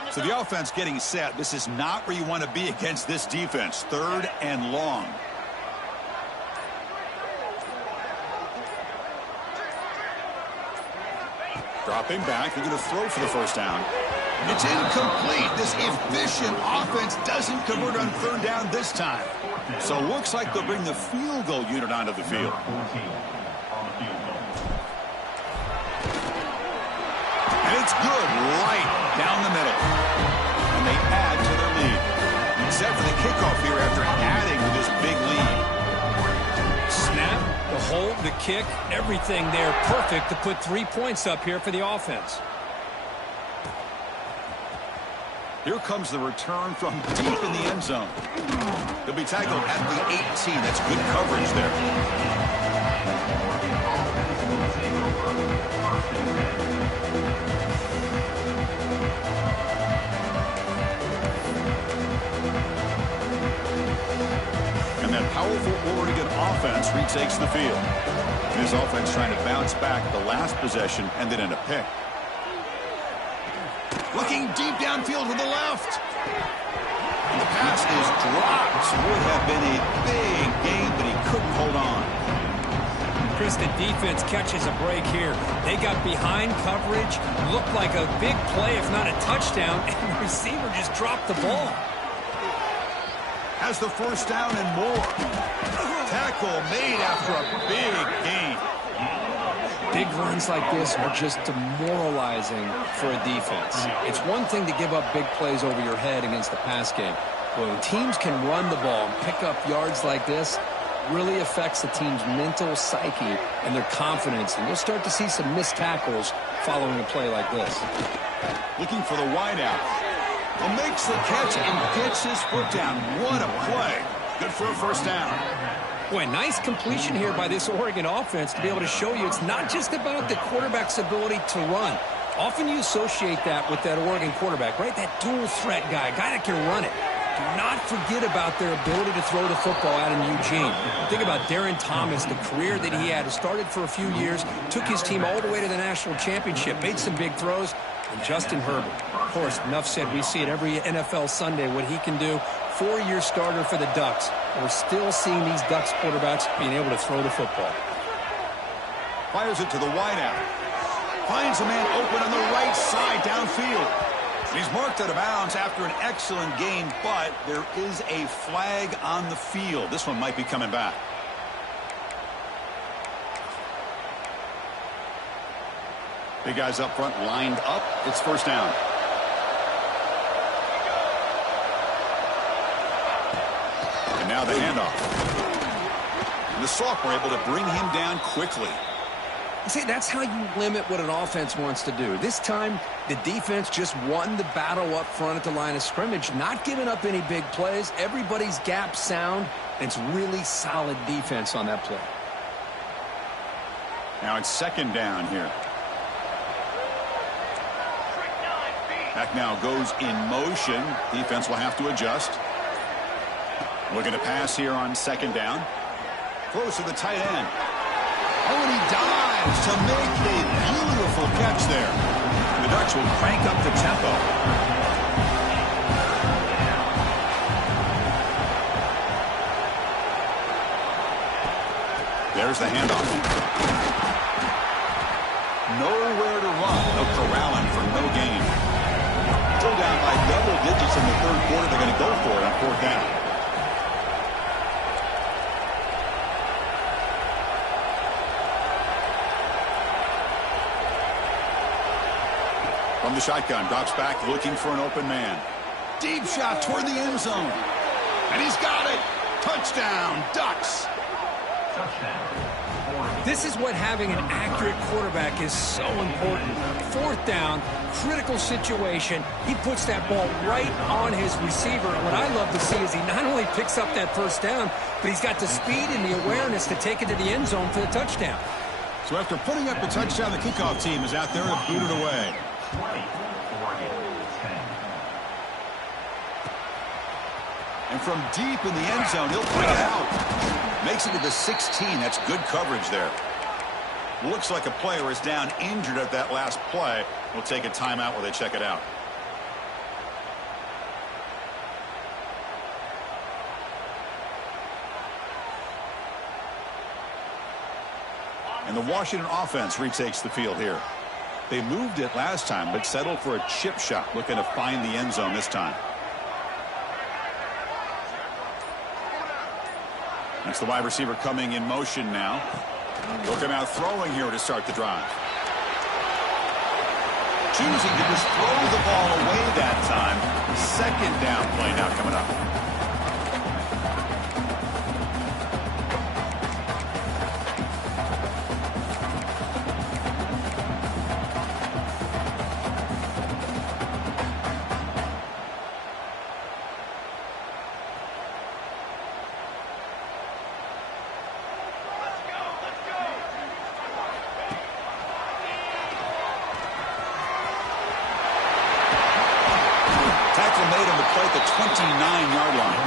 So the offense getting set. This is not where you want to be against this defense. 3rd and long. Dropping back. They're going to throw for the first down. It's incomplete. This efficient offense doesn't convert on 3rd down this time. So it looks like they'll bring the field goal unit onto the field. And it's good right down the middle. And they add to their lead. set for the kickoff here after adding to this big lead. Snap, the hold, the kick, everything there perfect to put 3 points up here for the offense. Here comes the return from deep in the end zone. He'll be tackled at the 18. That's good coverage there. And that powerful Oregon offense retakes the field. This offense trying to bounce back. The last possession ended in a pick. Looking deep downfield to the left. And the pass is dropped. Would have been a big gain, but he couldn't hold on. Chris, the defense catches a break here. They got behind coverage, looked like a big play, if not a touchdown, and the receiver just dropped the ball. Has the first down and more. Tackle made after a big gain. Big runs like this are just demoralizing for a defense. It's one thing to give up big plays over your head against the pass game. But when teams can run the ball and pick up yards like this, really affects the team's mental psyche and their confidence. And you'll start to see some missed tackles following a play like this. Looking for the wideout. Makes the catch and gets his foot down. What a play. Good for a first down. Boy, nice completion here by this Oregon offense to be able to show you it's not just about the quarterback's ability to run. Often you associate that with that Oregon quarterback, right? That dual threat guy that can run it. Do not forget about their ability to throw the football out in Eugene. Think about Darren Thomas, the career that he had. Started for a few years, took his team all the way to the national championship, made some big throws. And Justin Herbert, of course, enough said, we see it every NFL Sunday, what he can do. 4-year starter for the Ducks. And we're still seeing these Ducks quarterbacks being able to throw the football. Fires it to the wideout. Finds a man open on the right side downfield. He's marked out of bounds after an excellent game, but there is a flag on the field. This one might be coming back. Big guys up front lined up. It's first down. And now the handoff. And the sophomore able to bring him down quickly. See, that's how you limit what an offense wants to do. This time, the defense just won the battle up front at the line of scrimmage, not giving up any big plays. Everybody's gap sound, and it's really solid defense on that play. Now it's second down here. Back now goes in motion. Defense will have to adjust. Looking to pass here on second down. Close to the tight end. Oh, and he dives to make a beautiful catch there. The Ducks will crank up the tempo. There's the handoff. Nowhere to run. No corralling for no gain. Still down by double digits in the third quarter. They're going to go for it on fourth down. From the shotgun, drops back, looking for an open man. Deep shot toward the end zone. And he's got it. Touchdown, Ducks. This is what having an accurate quarterback is so important. Fourth down, critical situation. He puts that ball right on his receiver. And what I love to see is he not only picks up that first down, but he's got the speed and the awareness to take it to the end zone for the touchdown. So after putting up the touchdown, the kickoff team is out there to boot it away. 20, Oregon, 10. And from deep in the end zone, he'll bring it out. Makes it to the 16. That's good coverage there. Looks like a player is down injured at that last play. We'll take a timeout while they check it out. And the Washington offense retakes the field here. They moved it last time, but settled for a chip shot, looking to find the end zone this time. That's the wide receiver coming in motion now. Looking out throwing here to start the drive. Choosing to just throw the ball away that time. Second down play now coming up. tackle made on the play at the 29-yard line.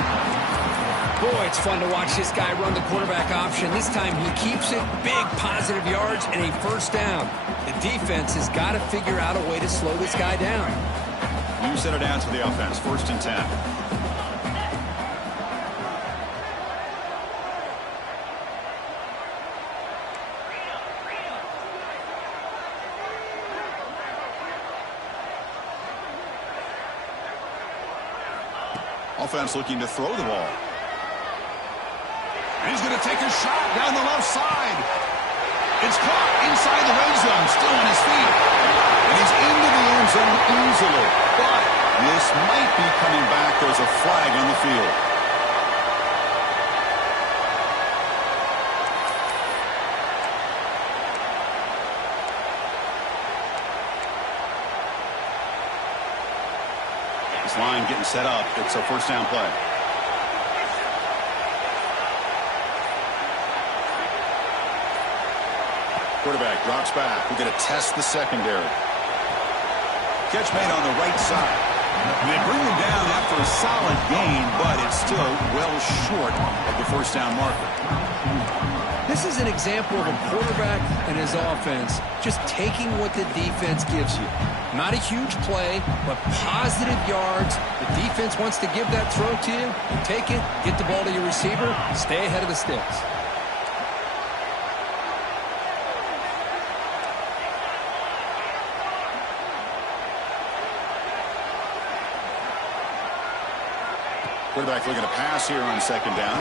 Boy, it's fun to watch this guy run the quarterback option. This time he keeps it, big positive yards, and a first down. The defense has got to figure out a way to slow this guy down. You set it down to the offense, 1st and 10. Offense looking to throw the ball. And he's going to take a shot down the left side. It's caught inside the red zone, still on his feet. And he's into the end zone easily. But this might be coming back. There's a flag on the field. This line getting set up. It's a first down play. Quarterback drops back. We're going to test the secondary. Catch made on the right side. They bring him down after a solid gain, but it's still well short of the first down marker. This is an example of a quarterback and his offense just taking what the defense gives you. Not a huge play, but positive yards. The defense wants to give that throw to you. You take it, get the ball to your receiver, stay ahead of the sticks. Quarterback looking to pass here on 2nd down.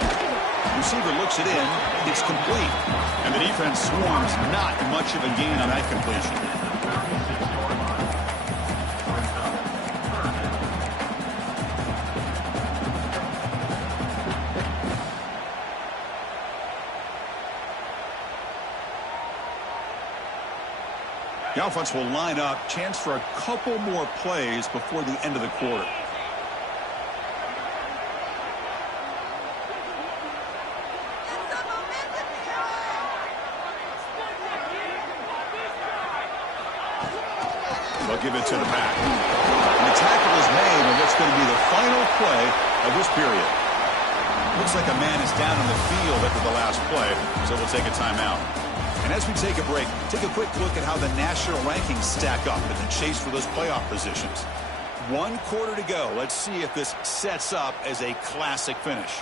Receiver looks it in. It's complete. And the defense swarms. Not much of a gain on that completion. The offense will line up. Chance for a couple more plays before the end of the quarter. They'll give it to the back. And the tackle is made on what's going to be the final play of this period. Looks like a man is down on the field after the last play, so we'll take a timeout. And as we take a break, take a quick look at how the national rankings stack up in the chase for those playoff positions. 1 quarter to go. Let's see if this sets up as a classic finish.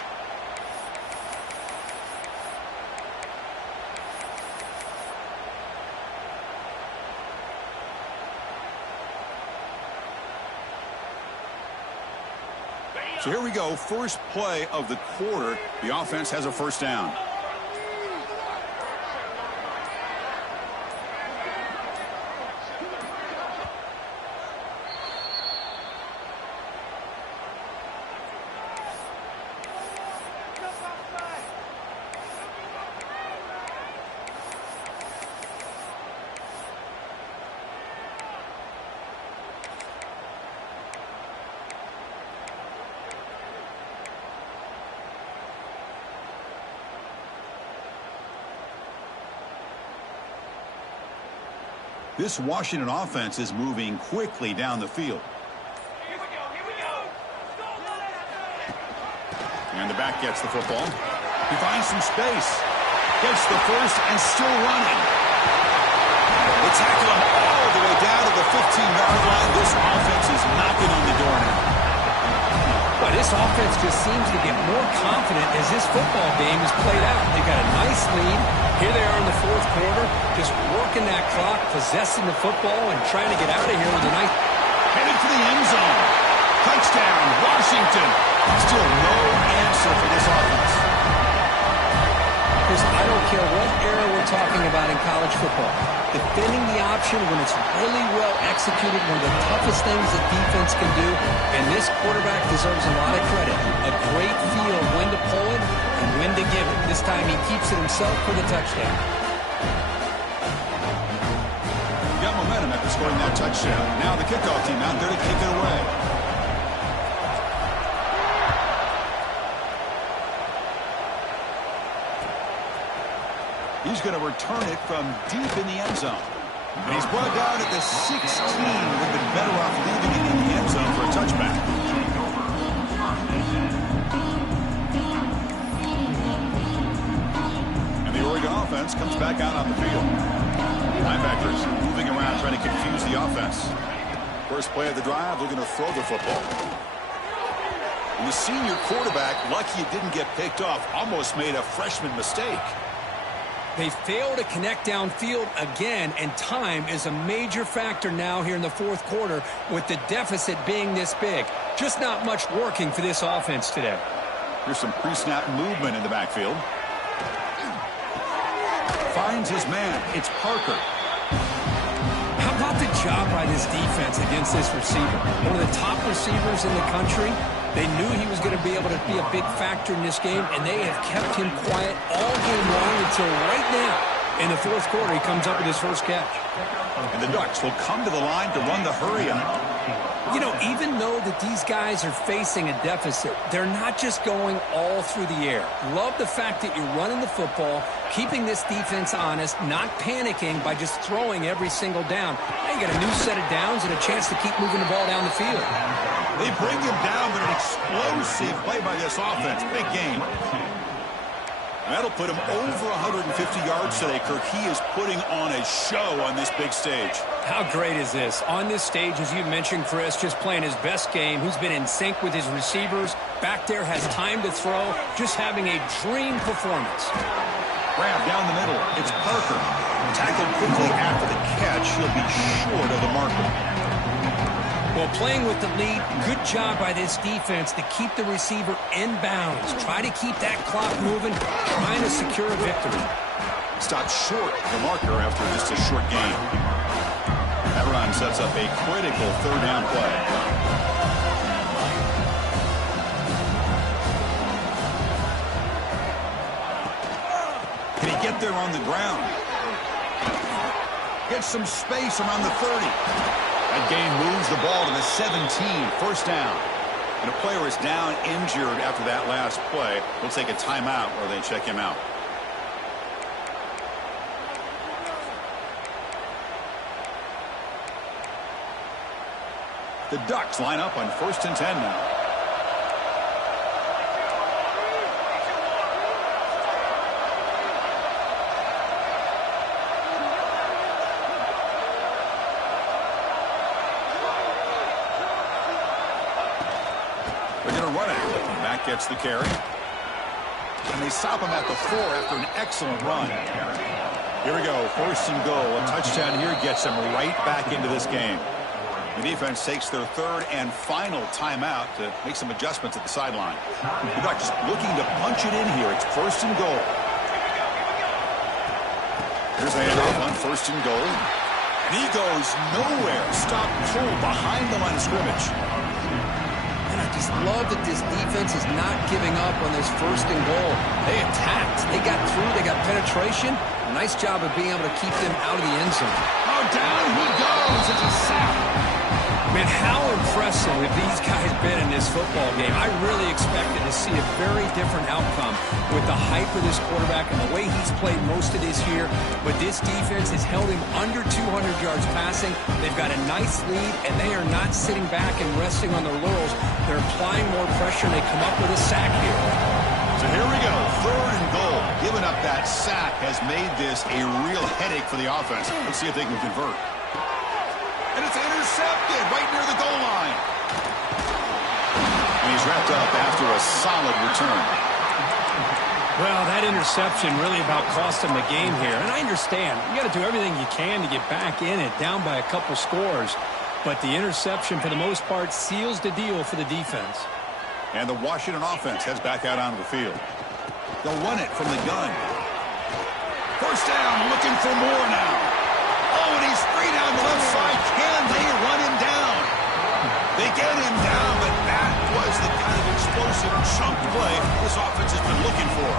So here we go, first play of the quarter. The offense has a first down. This Washington offense is moving quickly down the field. Here we go. And the back gets the football. He finds some space. Gets the first and still running. They tackle him all the way down to the 15-yard line. This offense is knocking on the door now. But this offense just seems to get more confident as this football game is played out. They got a nice lead. Here they are in the 4th quarter, just working that clock, possessing the football, and trying to get out of here with a nice... Headed for the end zone. Touchdown, Washington. Still no answer for this offense. Because I don't care what era we're talking about in college football. Defending the option when it's really well executed, one of the toughest things that defense can do, and this quarterback deserves a lot of credit. A great feel of when to pull it and when to give it. This time he keeps it himself for the touchdown. Got momentum after scoring that touchdown. Now the kickoff team out there to kick it away. He's going to return it from deep in the end zone. And he's brought down at the 16. Would have been better off leaving it in the end zone for a touchback. And the Oregon offense comes back out on the field. Linebackers moving around, trying to confuse the offense. First play of the drive, looking to throw the football. And the senior quarterback, lucky it didn't get picked off, almost made a freshman mistake. They fail to connect downfield again, and time is a major factor now here in the fourth quarter with the deficit being this big. Just not much working for this offense today. Here's some pre-snap movement in the backfield. Finds his man. It's Parker. How about the job by this defense against this receiver? One of the top receivers in the country. They knew he was going to be able to be a big factor in this game, and they have kept him quiet all game long until right now. In the fourth quarter, he comes up with his first catch. And the Ducks will come to the line to run the hurry-up. You know, even though that these guys are facing a deficit, they're not just going all through the air. Love the fact that you're running the football, keeping this defense honest, not panicking by just throwing every single down. Now you got a new set of downs and a chance to keep moving the ball down the field. They bring him down, but an explosive play by this offense. Big game. That'll put him over 150 yards today, Kirk. He is putting on a show on this big stage. How great is this? On this stage, as you mentioned, Chris, just playing his best game. He's been in sync with his receivers. Back there, has time to throw. Just having a dream performance. Grab down the middle. It's Parker. Tackled quickly after the catch. He'll be short of the marker. Well, playing with the lead, good job by this defense to keep the receiver in bounds. Try to keep that clock moving, trying to secure a victory. Stopped short of the marker after just a short game. That run sets up a critical third down play. Can he get there on the ground? Get some space around the 30. That game moves the ball to the 17, first down. And a player is down injured after that last play. We'll take a timeout where they check him out. The Ducks line up on 1st and 10 now. Gets the carry. And they stop him at the 4 after an excellent run. Here we go. 1st and goal. A touchdown here gets them right back into this game. The defense takes their 3rd and final timeout to make some adjustments at the sideline. The Ducks looking to punch it in here. It's 1st and goal. Here's a handoff on 1st and goal. And he goes nowhere. Stop pull behind the line of scrimmage. I just love that this defense is not giving up on this 1st and goal. They attacked. They got through. They got penetration. Nice job of being able to keep them out of the end zone. Oh, down he goes. It's a sack. Man, how impressive have these guys been in this football game? I really expected to see a very different outcome with the hype of this quarterback and the way he's played most of this year. But this defense has held him under 200 yards passing. They've got a nice lead, and they are not sitting back and resting on their laurels. They're applying more pressure, and they come up with a sack here. So here we go, 3rd and goal. Giving up that sack has made this a real headache for the offense. Let's see if they can convert. And it's intercepted right near the goal line. And he's wrapped up after a solid return. Well, that interception really about cost them the game here. And I understand. You got to do everything you can to get back in it, down by a couple scores. But the interception, for the most part, seals the deal for the defense. And the Washington offense heads back out onto the field. They'll run it from the gun. 1st down, looking for more now. Oh, and he's free down the left side. Can they run him down? They get him down, but that was the kind of explosive chunk play this offense has been looking for.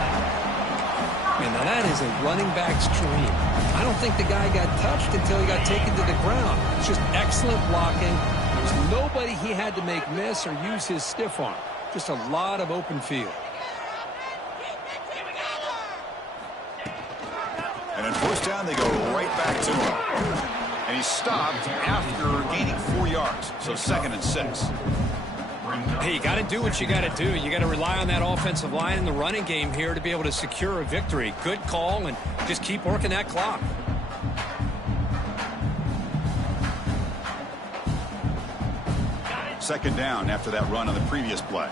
Man, now that is a running back's dream. I don't think the guy got touched until he got taken to the ground. It's just excellent blocking. There's nobody he had to make miss or use his stiff arm. Just a lot of open field. And on 1st down, they go right back to him. And he stopped after gaining 4 yards, so 2nd and 6. Hey, you got to do what you got to do. You got to rely on that offensive line in the running game here to be able to secure a victory. Good call, and just keep working that clock. Second down after that run on the previous play.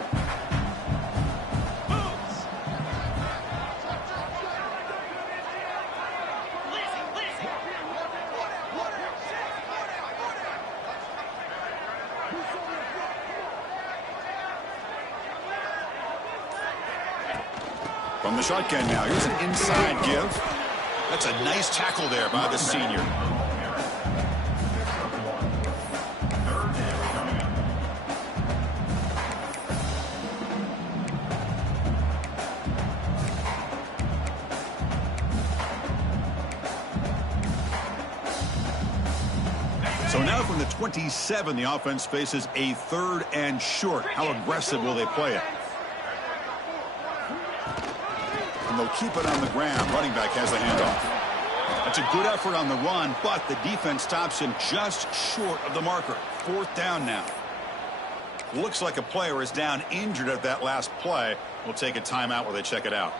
From the shotgun now, here's an inside give. That's a nice tackle there by the senior. So now from the 27, the offense faces a 3rd and short. How aggressive will they play it? And they'll keep it on the ground. Running back has the handoff. That's a good effort on the run, but the defense stops him just short of the marker. 4th down now. Looks like a player is down injured at that last play. We'll take a timeout while they check it out.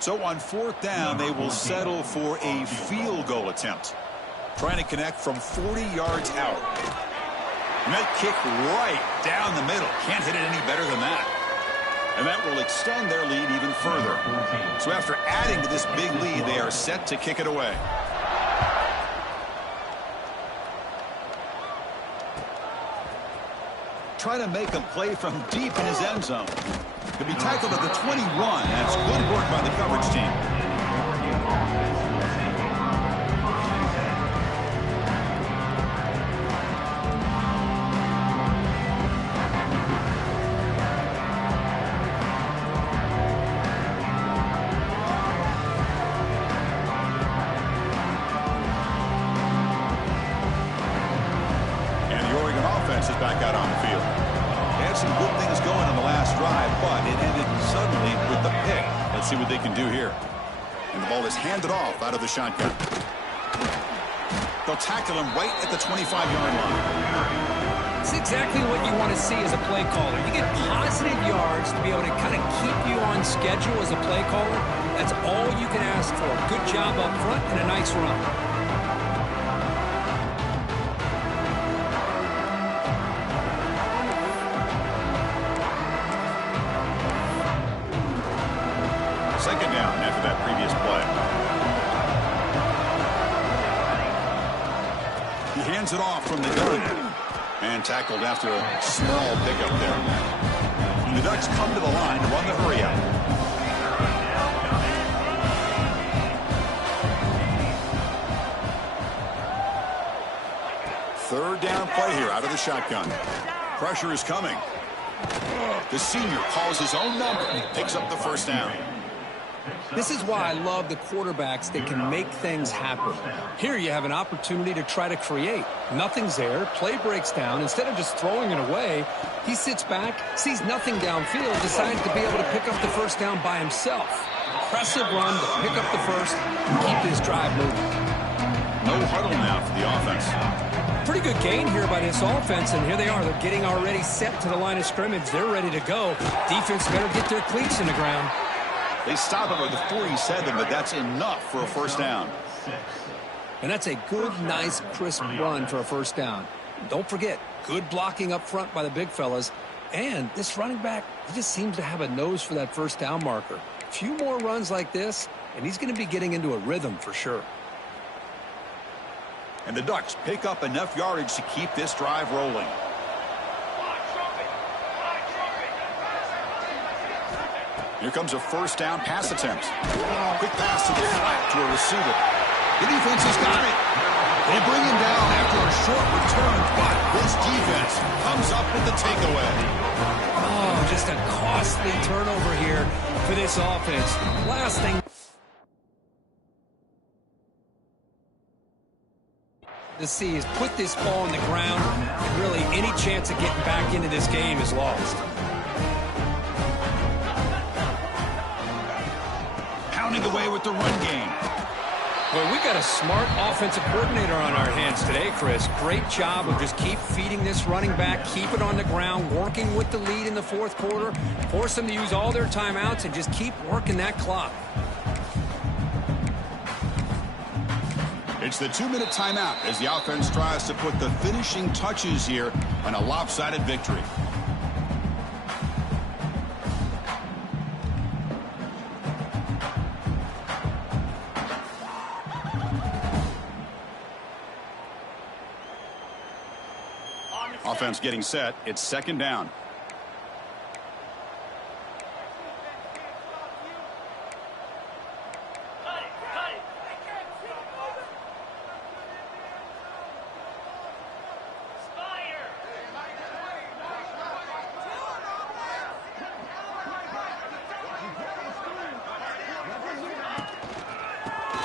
So on 4th down, they will settle for a field goal attempt. Trying to connect from 40 yards out. And that kick right down the middle. Can't hit it any better than that. And that will extend their lead even further. So after adding to this big lead, they are set to kick it away. Try to make a play from deep in his end zone. Could be tackled at the 21. That's good work by the coverage team. Is back out on the field. They had some good things going on the last drive, but it ended suddenly with the pick. Let's see what they can do here. And the ball is handed off out of the shotgun. They'll tackle him right at the 25-yard line. It's exactly what you want to see as a play caller. You get positive yards to be able to kind of keep you on schedule as a play caller. That's all you can ask for. Good job up front and a nice run. Second down after that previous play. He hands it off from the gun. And tackled after a small pickup there. And the Ducks come to the line to run the hurry out. Third down play here out of the shotgun. Pressure is coming. The senior calls his own number and picks up the first down. This is why I love the quarterbacks that can make things happen. Here you have an opportunity to try to create. Nothing's there. Play breaks down. Instead of just throwing it away, he sits back, sees nothing downfield, decides to be able to pick up the first down by himself. Impressive run to pick up the first and keep this drive moving. No huddle now for the offense. Pretty good gain here by this offense, and here they are. They're getting already set to the line of scrimmage. They're ready to go. Defense better get their cleats in the ground. They stop him at the 47, but that's enough for a first down. And that's a good, nice, crisp run for a first down. Don't forget, good blocking up front by the big fellas. And this running back, he just seems to have a nose for that first down marker. A few more runs like this, and he's going to be getting into a rhythm for sure. And the Ducks pick up enough yardage to keep this drive rolling. Here comes a first down pass attempt. Quick pass to the flat to a receiver. The defense has got it. They bring him down after a short return, but this defense comes up with the takeaway. Oh, just a costly turnover here for this offense. Last thing to see is put this ball on the ground, and really any chance of getting back into this game is lost. Pounding away with the run game. Well, we got a smart offensive coordinator on our hands today, Chris. Great job of just keep feeding this running back, keep it on the ground, working with the lead in the fourth quarter, force them to use all their timeouts, and just keep working that clock. It's the 2-minute timeout as the offense tries to put the finishing touches here on a lopsided victory. Offense getting set. It's second down.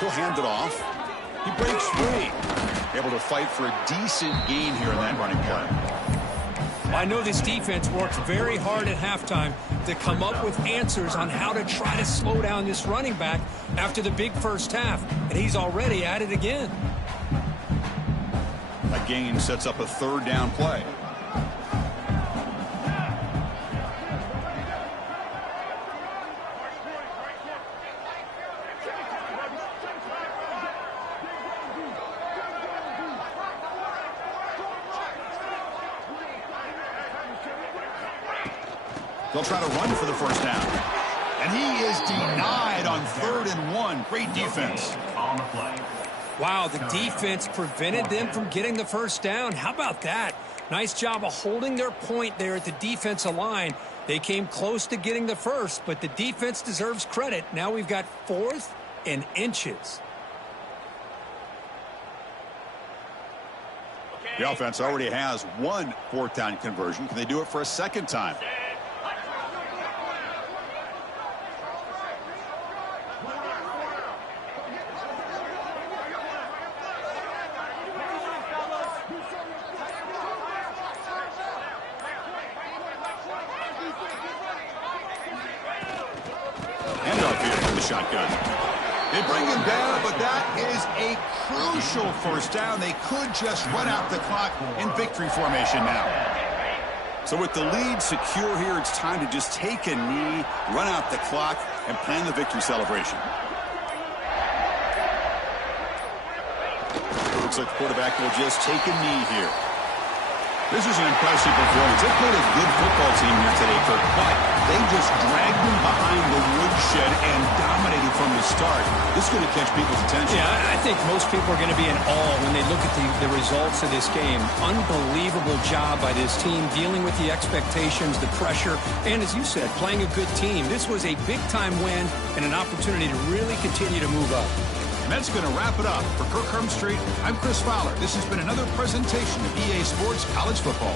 He'll hand it off. He breaks free. Able to fight for a decent gain here in that running play. I know this defense worked very hard at halftime to come up with answers on how to try to slow down this running back after the big first half, and he's already at it again. That gain sets up a third down play. They'll try to run for the first down. And he is denied on 3rd and 1. Great defense. On the play. Wow, the defense prevented them from getting the first down. How about that? Nice job of holding their point there at the defensive line. They came close to getting the first, but the defense deserves credit. Now we've got 4th and inches. The offense already has 1 4th down conversion. Can they do it for a second time? Shotgun. They bring him down, but that is a crucial first down. They could just run out the clock in victory formation now. So with the lead secure here, it's time to just take a knee, run out the clock, and plan the victory celebration. Looks like the quarterback will just take a knee here. This is an impressive performance. They played a good football team here today, Kirk, but they just dragged them behind the woodshed and dominated from the start. This is going to catch people's attention. Yeah, I think most people are going to be in awe when they look at the results of this game. Unbelievable job by this team dealing with the expectations, the pressure, and as you said, playing a good team. This was a big-time win and an opportunity to really continue to move up. And that's going to wrap it up. For Kirk Herbstreit, I'm Chris Fowler. This has been another presentation of EA Sports College Football.